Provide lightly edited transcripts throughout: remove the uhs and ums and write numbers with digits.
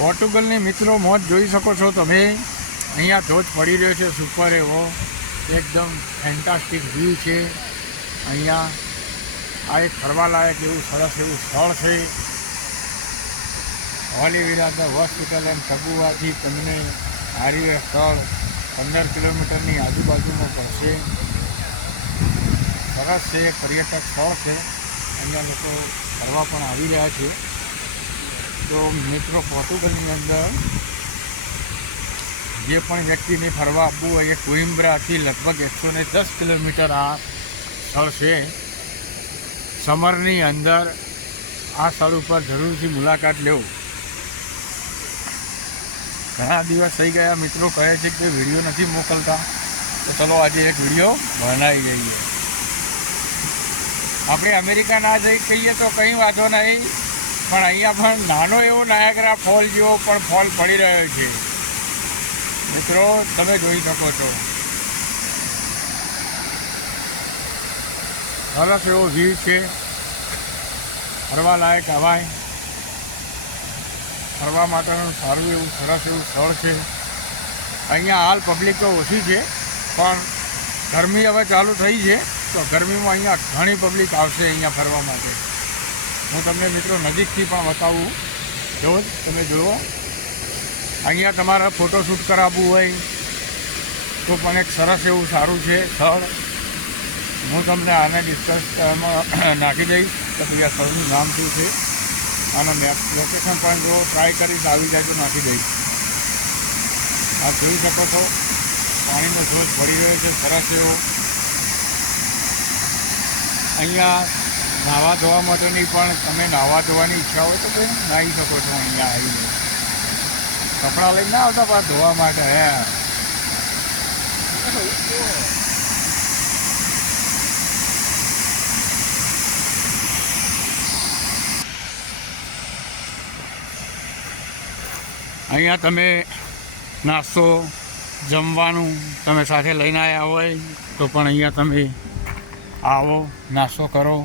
પોર્ટુગલની મિત્રો મોજ જોઈ શકો છો તમે। અહીંયા ધોધ પડી રહ્યો છે સુપર એવો, એકદમ ફેન્ટાસ્ટિક વ્યૂ છે। અહીંયા આ એક ફરવાલાયક એવું સરસ એવું સ્થળ છે। ઓલિવિરા ધ હોસ્પિટલ એન્ડ સગુવાથી તમને હારીવે સ્થળ 15 કિલોમીટરની આજુબાજુમાં પડશે। સરસ છે, પર્યટક સ્થળ છે, અહીંયા લોકો ફરવા પણ આવી રહ્યા છે। તો મિત્રો પોર્ટુગલની અંદર જે પણ વ્યક્તિને ફરવા આવવું હોય એ કોઇમ્બ્રાથી લગભગ 110 કિલોમીટર આ સ્થળ છે। સમરની અંદર આ સ્થળ ઉપર જરૂરથી મુલાકાત લેવો। ઘણા દિવસ થઈ ગયા, મિત્રો કહે છે કે વિડીયો નથી મોકલતા, તો ચલો આજે એક વિડીયો બનાવી જઈએ। આપણે અમેરિકા ના જઈ કહીએ તો કંઈ વાંધો નહીં, પણ અહીંયા પણ નાનો એવો નાયગ્રા ફોલ જેવો પણ ફોલ પડી રહ્યો છે। મિત્રો તમે જોઈ શકો છો, સરસ એવો વ્યૂ છે, ફરવા લાયક હવાય, ફરવા માટેનું સારું એવું સરસ એવું સ્થળ છે। અહીંયા હાલ પબ્લિક તો ઓછી છે, પણ ગરમી હવે ચાલુ થઈ છે, તો ગરમીમાં અહીંયા ઘણી પબ્લિક આવશે અહીંયા ફરવા માટે। હું તમને મિત્રો નજીકથી પણ બતાવું, જો તમે જુઓ, અહીંયા તમારે ફોટોશૂટ કરાવવું હોય તો પણ એક સરસ એવું સારું છે સ્થળ। હું તમને આને ડિસ્કસમાં નાખી દઈશ કે ભાઈ આ સ્થળનું નામ શું છે, અને મેપ લોકેશન પણ જો ટ્રાય કરીશ આવી જાય તો નાખી દઈશ। આ જોઈ શકો છો, પાણીનો ધોધ પડી રહ્યો છે સરસ એવો। અહીંયા નાહવા ધોવા માટેની પણ તમે નાહવા ધોવાની ઈચ્છા હોય તો ભાઈ નાહી શકો છો। અહીંયા આવીને કપડાં લઈને ના આવતા પણ ધોવા માટે અહીંયા તમે નાસ્તો જમવાનું તમે સાથે લઈને આવ્યા હોય તો પણ અહીંયા તમે આવો, નાસ્તો કરો,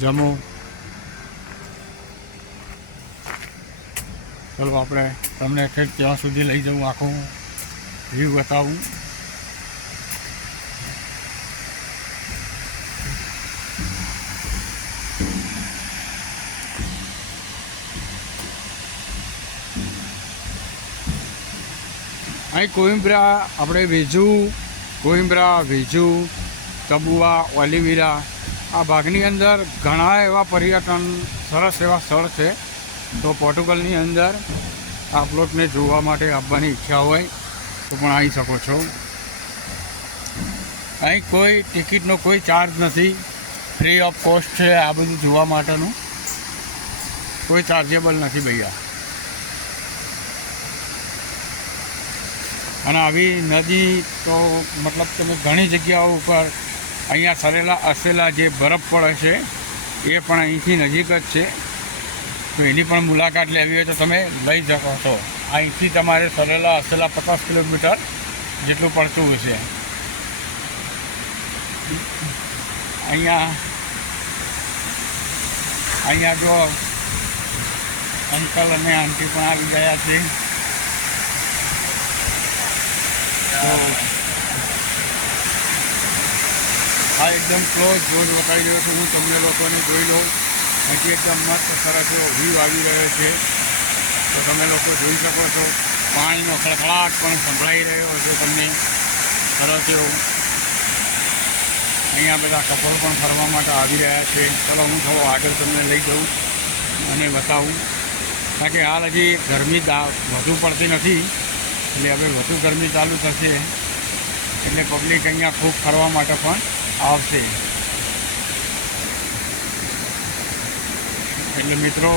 જમો। ચલો આપણે તમને ત્યાં સુધી લઈ જવું, આખું વ્યૂ બતાવું। અહીં કોઇમ્બ્રા, આપણે કોઇમ્બ્રા, વિજુ, તબુઆ, ઓલિવિરા આ ભાગની અંદર ઘણા એવા પર્યટન સરસ એવા સ્થળ છે। તો પોર્ટુગલની અંદર આપ લોકોને જોવા માટે આવવાની ઈચ્છા હોય તો પણ આવી શકો છો। અહીં કોઈ ટિકિટનો કોઈ ચાર્જ નથી, ફ્રી ઓફ કોસ્ટ છે આ બધું જોવા માટેનું, કોઈ ચાર્જેબલ નથી ભૈયા। અને આવી નદી તો મતલબ તમે ઘણી જગ્યાઓ ઉપર અહીંયા સરેલા અસેલા જે બરફ પડે છે એ પણ અહીંથી નજીક જ છે, તો એની પણ મુલાકાત લેવી હોય તો તમે લઈ શકો છો। અહીંથી તમારે સરેલા અસેલા 50 કિલોમીટર જેટલું પડતું હશે। અહીંયા જો અંકલ અને આંટી પણ આવી ગયા છે, તો આ એકદમ ક્લોઝ જોન બતાવી રહ્યો છું હું તમને લોકોને, જોઈ લો। અહીંથી એકદમ મસ્ત સરસ એવો વ્યૂ આવી રહ્યો છે, તો તમે લોકો જોઈ શકો છો। પાણીનો ખળખળાટ પણ સંભળાઈ રહ્યો છે તમને સરસ એવો। અહીંયા બધા કપલ પણ ફરવા માટે આવી રહ્યા છે। ચલો હું થોડો આગળ તમને લઈ જાઉં અને બતાવું, કારણ કે હાલ હજી ગરમી વધુ પડતી નથી, એટલે હવે વધુ ગરમી ચાલુ થશે એટલે પબ્લિક અહીંયા ખૂબ ફરવા માટે પણ આવશે। એટલે મિત્રો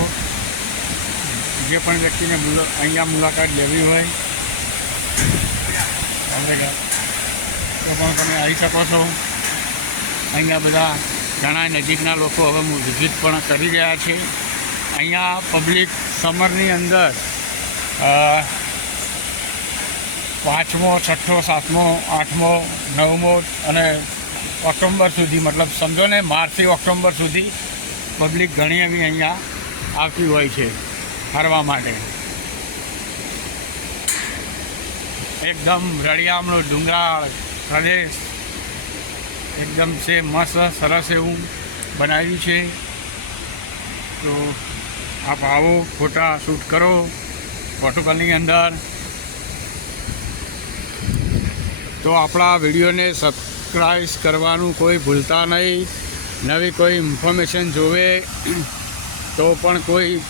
જે પણ વ્યક્તિને અહીંયા મુલાકાત લેવી હોય તો પણ તમે આવી શકો છો। અહીંયા બધા ઘણા નજીકના લોકો હવે વિઝિટ પણ કરી રહ્યા છે। અહીંયા પબ્લિક સમરની અંદર 5મો, 6મો, 7મો, 8મો, 9મો અને ઓક્ટોબર સુધી, મતલબ સમજો ને માર્ચથી ઓક્ટોબર સુધી પબ્લિક ઘણી એવી અહીંયા આવતી હોય છે ફરવા માટે। એકદમ રળિયામણો ડુંગરાળ પ્રદેશ એકદમ છે મસ્ત સરસ એવું બનાવ્યું છે. તો આપ આવો, ફોટા શૂટ કરો પોર્ટુગલની અંદર. તો આપણા વિડીયોને સબસ્ક્રાઈબ કરવાનું કોઈ ભૂલતા નહીં. નવી કોઈ ઇન્ફોર્મેશન જોવે તો પણ કોઈ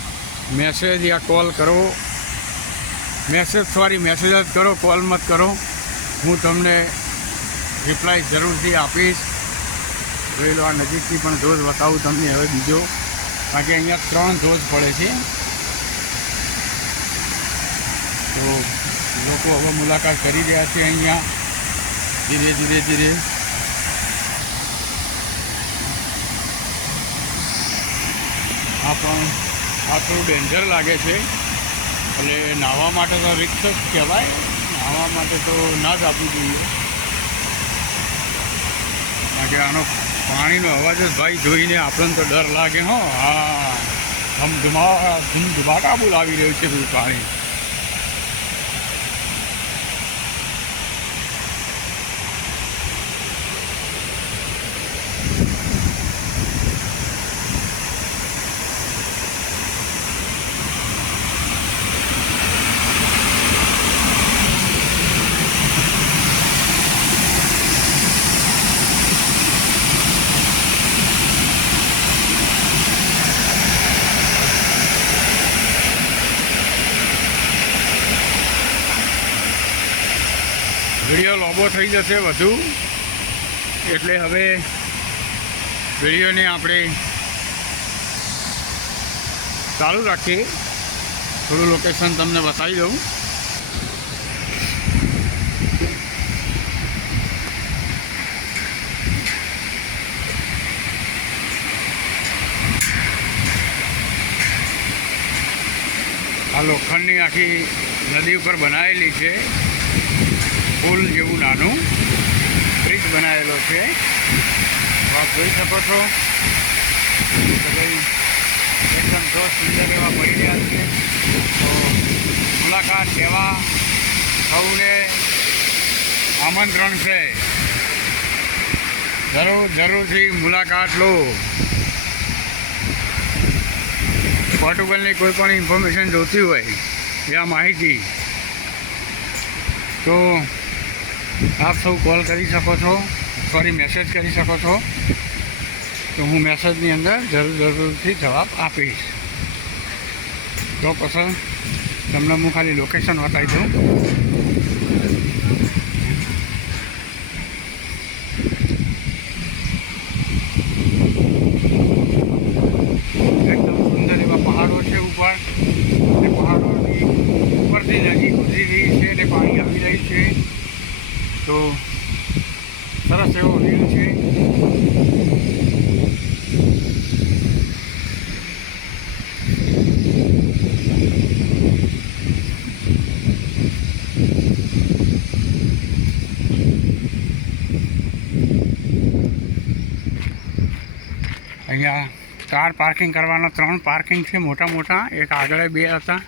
મેસેજ યા કોલ કરો. મેસેજ જ કરો, કોલ મત કરો. હું તમને રિપ્લાય જરૂરથી આપીશ. જોઈ લો, આ નજીકથી પણ ધોધ બતાવું તમને હવે બીજો, કારણ કે અહીંયા 3 ધોધ પડે છે. તો લોકો હવે મુલાકાત કરી રહ્યા છે અહીંયા ધીરે ધીરે. આ થોડું ડેન્જર લાગે છે, એટલે નાહવા માટે તો રિસ્ક જ કહેવાય. નાહવા માટે તો ના જ આપવું જોઈએ, કારણ કે આનો પાણીનો અવાજ જ ભાઈ જોઈને આપણને તો ડર લાગે. હા, ધુમાકા બોલાવી રહ્યું છે બધું પાણી. વિડીયો લાંબો થઈ જશે વધુ, એટલે હવે વિડીયોને આપણે ચાલુ રાખીએ. થોડું લોકેશન તમને બતાવી દઉં. આ લોખંડની આખી નદી ઉપર બનાવેલી છે, પુલ જેવું નાનું બ્રિજ બનાવેલો છે. આપ જોઈ શકો છો કે ભાઈ એકદમ સુંદર એવા પડી રહ્યા છે. તો મુલાકાત લેવા સૌને આમંત્રણ છે. જરૂરથી મુલાકાત લો. પોર્ટુગલની કોઈ પણ ઇન્ફોર્મેશન જોઈતી હોય યા માહિતી, તો આપ સૌ કોલ કરી શકો છો, મેસેજ કરી શકો છો. તો હું મેસેજની અંદર જરૂરથી જવાબ આપીશ. તો પછી તમને હું ખાલી લોકેશન બતાવી દઉં. એકદમ સુંદર એવા પહાડો છે ઉપર, અને પહાડોની ઉપરથી નદી ગુજરી રહી છે અને પાણી આવી રહ્યું છે. તો સરસ એવો વ્યૂ છે. અહીંયા 4 પાર્કિંગ કરવાના 3 પાર્કિંગ છે મોટા, એક આગળ 2 હતા.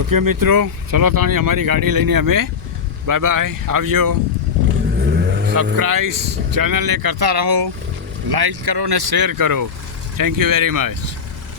ઓકે મિત્રો, ચલો તાણી અમારી ગાડી લઈને અમે બાય બાય, આવજો. સબસ્ક્રાઈબ ચેનલને કરતા રહો, લાઈક કરો ને શેર કરો. Thank you very much.